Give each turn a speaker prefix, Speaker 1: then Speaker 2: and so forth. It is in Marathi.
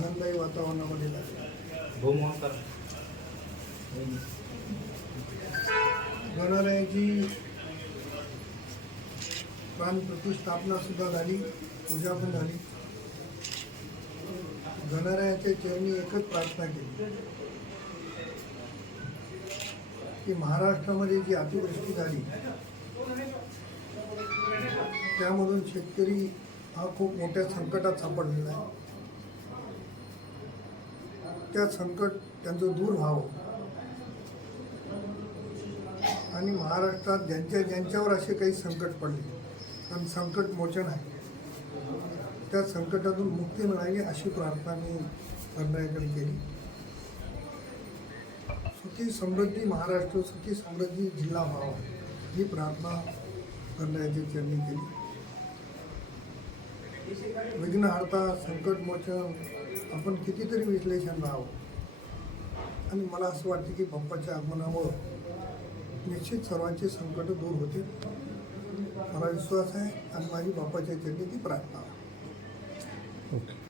Speaker 1: आनंददायी वातावरणामध्ये लागले. गणरायाची प्राण प्रतिष्ठापना सुद्धा झाली पूजा पण झाली. गणरायाच्या चरणी एकच प्रार्थना केली. की महाराष्ट्रामध्ये जी अतिवृष्टी झाली त्यामधून शेतकरी हा खूप मोठ्या संकटात सापडलेला आहे. त्या संकट त्यांचं दूर व्हावं. आणि महाराष्ट्रात ज्यांच्या ज्यांच्यावर असे काही संकट पडले पण संकट मोचन आहे. त्या संकटातून मुक्ती मिळावी अशी प्रार्थना मी गणरायाकडे केली. सुखी समृद्धी महाराष्ट्र सुखी समृद्धी जिल्हा व्हावा ही प्रार्थना करण्याची त्यांनी केली. विघ्नहर्ता संकटमोचन आपण कितीतरी विश्लेषण राहावं आणि मला असं वाटतं की बाप्पाच्या आगमनामुळं निश्चित सर्वांचे संकट दूर होते मला विश्वास आहे आणि माझी बाप्पाच्या चरणी ती प्रार्थना
Speaker 2: ओके.